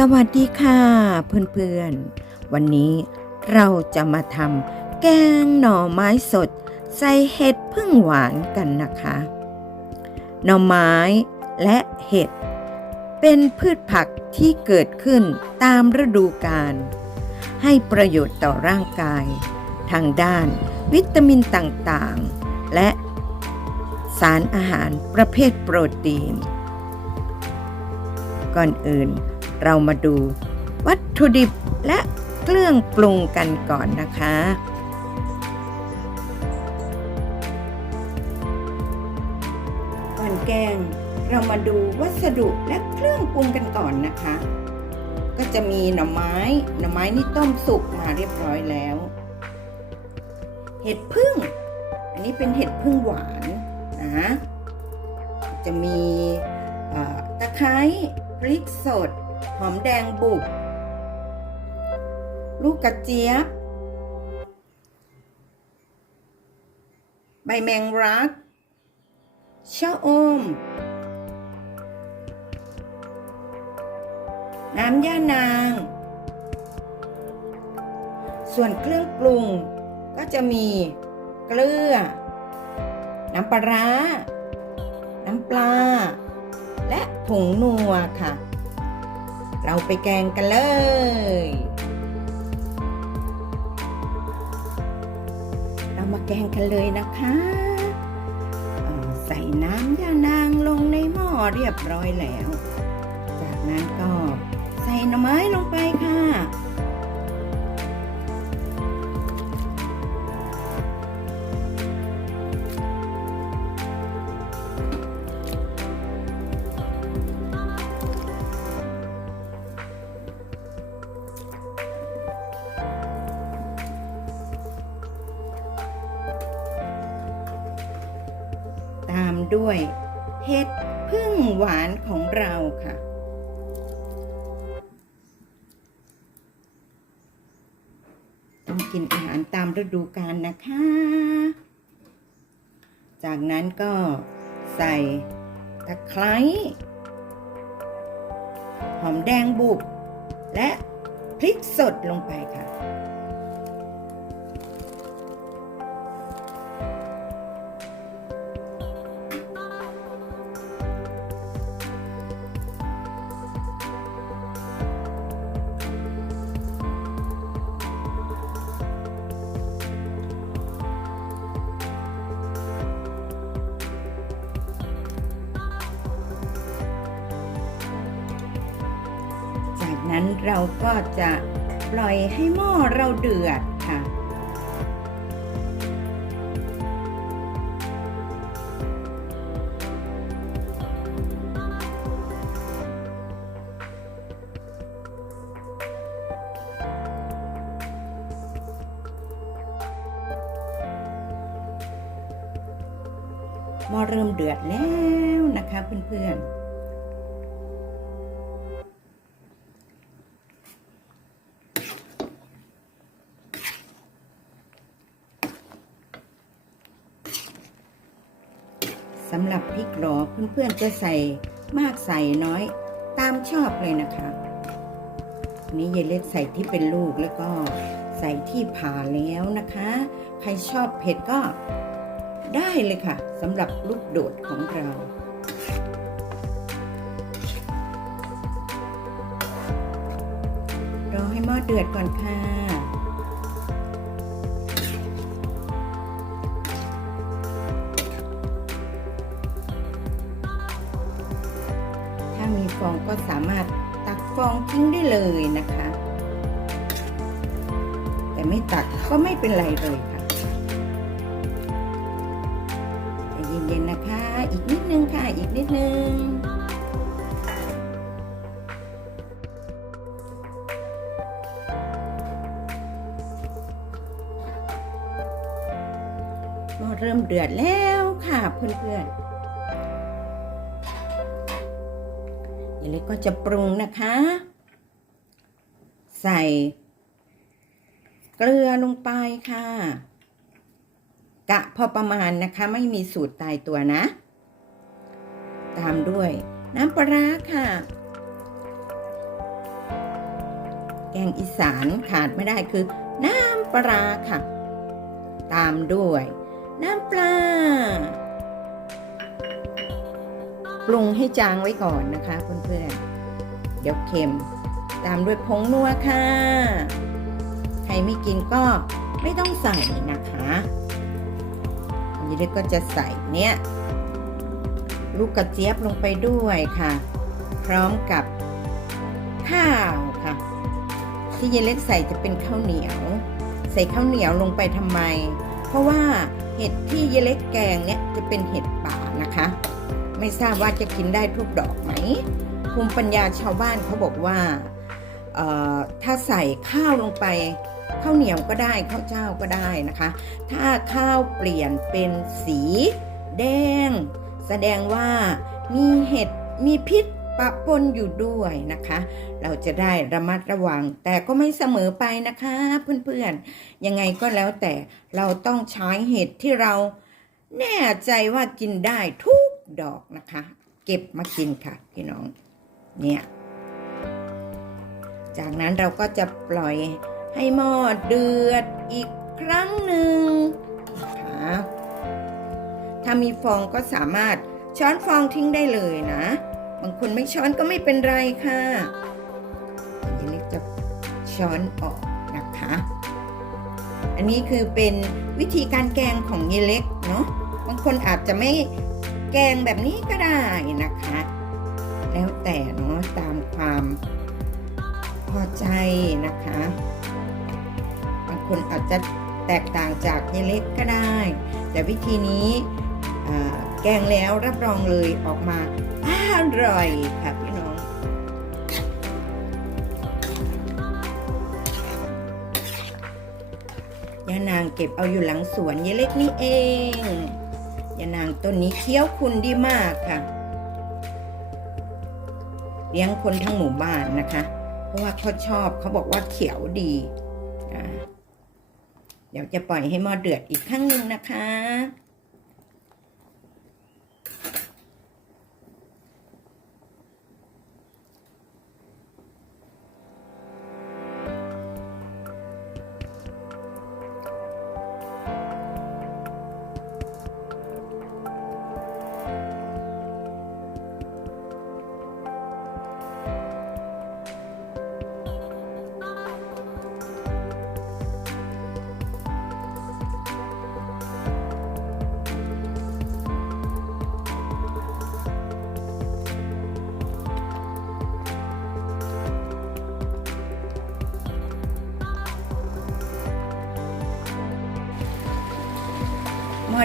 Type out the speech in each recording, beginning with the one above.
สวัสดีค่ะเพื่อนๆ วันนี้เราจะมาทำแกงหน่อไม้สด ใส่เห็ดพึ่งหวานกันนะคะ หน่อไม้และเห็ด เป็นพืชผักที่เกิดขึ้นตามฤดูกาลให้ประโยชน์ต่อร่างกาย ทางด้านวิตามินต่างๆ และสารอาหารประเภทโปรตีน ก่อนอื่น เรามาดูวัตถุดิบและเครื่องปรุงกันก่อนนะคะ ก่อนแกงเรามาดูวัสดุและเครื่องปรุงกันก่อนนะคะ ก็จะมีหน่อไม้ หน่อไม้นี่ต้มสุกมาเรียบร้อยแล้ว เห็ดพึ่ง อันนี้เป็นเห็ดพึ่งหวานนะ จะมีตะไคร้พริกสด หอมแดงบุก ลูกกระเจี๊ยบ ใบแมงรักชะอม น้ำย่านาง ส่วนเครื่องปรุงก็จะมีเกลือ น้ำปลาร้า น้ำปลา และผงนัวค่ะ เราไปแกงกันเลย เรามาแกงกันเลยนะคะ ใส่น้ำย่านางลงในหม้อเรียบร้อยแล้ว จากนั้นก็ใส่หน่อไม้ลงไป ด้วยเห็ดพึ่งหวานของเราค่ะ ต้องกินอาหารตามฤดูกาลนะคะ จากนั้นก็ใส่ตะไคร้หอมแดงบุกและพริกสดลงไปค่ะ เราก็จะปล่อยให้หม้อเราเดือดำหรับพริกหลอเพื่อนๆจะใส่มากใส่น้อยตามชอบเลยนะคะนนี้ยายเล็กใส่ที่เป็นลูกแล้วก็ใส่ที่ผ่าแล้วนะคะ ใครชอบเผ็ดก็ได้เลยค่ะสำหรับลูกโดดของเรารอให้หม้อเดือดก่อนค่ะ ฟองก็สามารถตักฟองทิ้งได้เลยนะคะ แต่ไม่ตักก็ไม่เป็นไรเลยค่ะใจเย็นๆนะคะ อีกนิดนึงค่ะ อีกนิดนึงหม้อเริ่มเดือดแล้วค่ะเพื่อนๆ ก็จะปรุงนะคะ ใส่ เกลือลงไปค่ะ กะพอประมาณนะคะ ไม่มีสูตรตายตัวนะ ตามด้วยน้ำปลาค่ะ แกงอีสานขาดไม่ได้คือ น้ำปลาค่ะ ตามด้วย น้ำปลา ปรุงให้จางไว้ก่อนนะคะเพื่อนๆเดี๋ยวเค็ม ตามด้วยผงนัวค่ะ ใครไม่กินก็ไม่ต้องใส่นะคะอันนี้เด็กก็จะใส่เนี่ยลูกกระเจี๊ยบลงไปด้วยค่ะ พร้อมกับข้าวค่ะ ที่เยเล็กใส่จะเป็นข้าวเหนียว ใส่ข้าวเหนียวลงไปทำไม เพราะว่าเห็ดที่เยเล็กแกงเนี่ยจะเป็นเห็ด ไม่ทราบว่าจะกินได้ทุกดอกไหม ภูมิปัญญาชาวบ้านเขาบอกว่าถ้าใส่ข้าวลงไปข้าวเหนียวก็ได้ข้าวเจ้าก็ได้นะคะ ถ้าข้าวเปลี่ยนเป็นสีแดง แสดงว่ามีเห็ดมีพิษปะปนอยู่ด้วยนะคะ เราจะได้ระมัดระวัง แต่ก็ไม่เสมอไปนะคะเพื่อนๆ ยังไงก็แล้วแต่เราต้องใช้เห็ดที่เราแน่ใจว่ากินได้ทุก ดอกนะคะ เก็บมากินค่ะพี่น้องเนี่ยจากนั้นเราก็จะปล่อยให้หม้อเดือดอีกครั้งหนึ่งนะคะถ้ามีฟองก็สามารถช้อนฟองทิ้งได้เลยนะ บางคนไม่ช้อนก็ไม่เป็นไรค่ะยายเล็กจะช้อนออกนะคะ อันนี้คือเป็นวิธีการแกงของยายเล็กเนาะ บางคนอาจจะไม่ กงแบบนี้ก็ได้นะคะ แล้วแต่เนาะตามความพอใจนะคะบางคนอาจจะแตกต่างจากยายเล็กก็ได้ แต่วิธีนี้แกงแล้วรับรองเลยออกมาอร่อยค่ะพี่น้อง ยานางเก็บเอาอยู่หลังสวนยายเล็กนี่เอง ยานางต้นนี้เคี้ยวคุณดีมากค่ะ เลี้ยงคนทั้งหมู่บ้านนะคะ เพราะว่าเขาชอบเขาบอกว่าเขียวดีอ่าเดี๋ยวจะปล่อยให้หม้อเดือดอีกครั้งหนึ่งนะคะ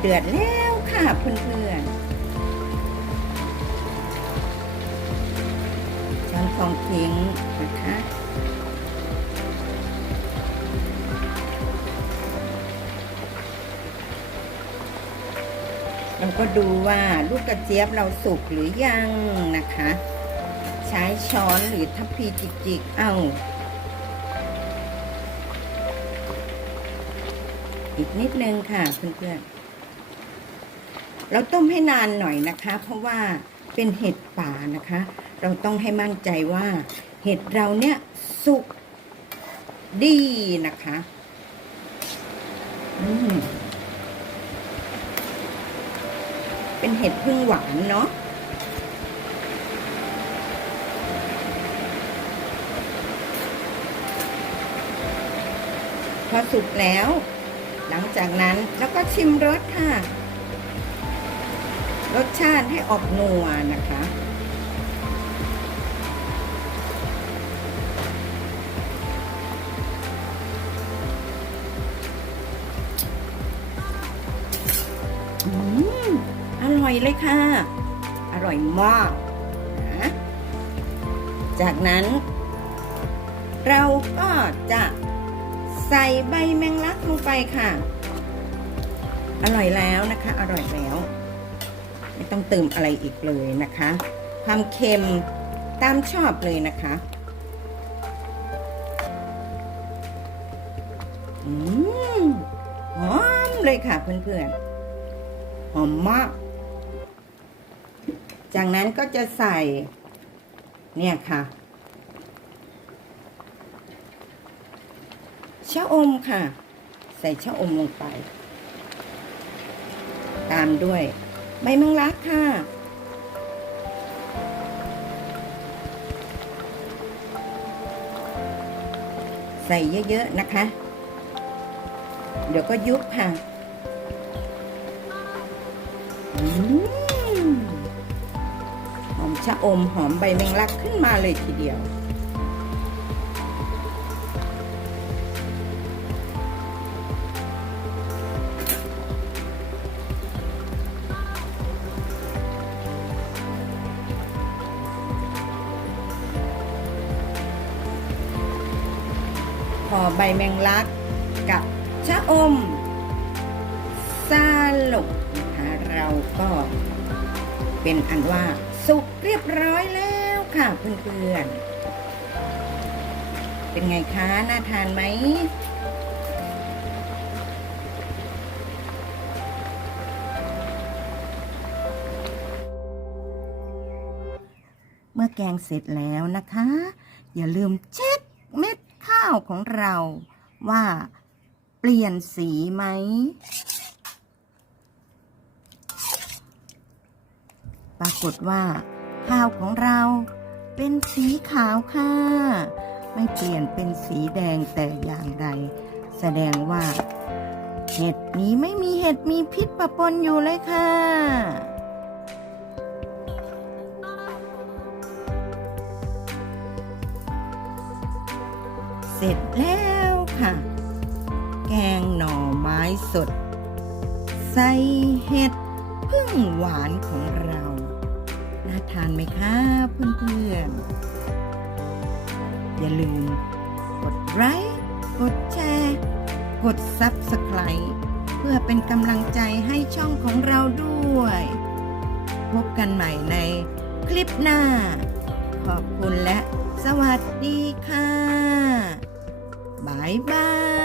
เดือดแล้วค่ะเพื่อนๆช้อนฟองทิ้งนะคะเราก็ดูว่าลูกกระเจี๊ยบเราสุกหรือยังนะคะ ใช้ช้อนหรือทัพพีจิกๆ เอาอีกนิดนึงค่ะเพื่อนๆ เราต้มให้นานหน่อยนะคะ เพราะว่าเป็นเห็ดป่านะคะ เราต้องให้มั่นใจว่า เห็ดเราเนี่ยสุกดีนะคะอืมเป็นเห็ดพึ่งหวานเนาะพอสุกแล้ว หลังจากนั้นแล้วก็ชิมรสค่ะ รสชาติให้ออกนัวนะคะอืมอร่อยเลยค่ะ อร่อยมากนะจากนั้น เราก็จะใส่ใบแมงลักลงไปค่ะ อร่อยแล้วนะคะ อร่อยแล้ว ไม่ต้องเติมอะไรอีกเลยนะคะ ความเค็มตามชอบเลยนะคะอืมหอมเลยค่ะเพื่อนๆ หอมมาก จากนั้นก็จะใส่ เนี่ยค่ะชะอมค่ะ ใส่ชะอมลงไป ตามด้วย ใบแมงลักค่ะ ใส่เยอะๆนะคะ เดี๋ยวก็ยุบค่ะหอมชะอมหอมใบแมงลักขึ้นมาเลยทีเดียว ใบแมงลัก กับชะอมซาลกนะคะเราก็เป็นอันว่าสุกเรียบร้อยแล้วค่ะเพื่อนๆ เป็นไงคะ น่าทานไหมเมื่อแกงเสร็จแล้วนะคะ อย่าลืมเช็ดาวของเราว่าเปลี่ยนสีไหม ปรากฏว่า ข้าวของเราเป็นสีขาวค่ะ ไม่เปลี่ยนเป็นสีแดงแต่อย่างใด แสดงว่า เห็ดนี้ไม่มีเห็ดมีพิษปะปนอยู่เลยค่ะ เสร็จแล้วค่ะ แกงหน่อไม้สด ใส่เห็ดพึ่งหวานของเรา น่าทานไหมคะเพื่อนๆ อย่าลืมกดไลค์กดแชร์ กด Subscribe เพื่อเป็นกำลังใจให้ช่องของเราด้วย พบกันใหม่ในคลิปหน้า ขอบคุณและสวัสดีค่ะ 拜拜。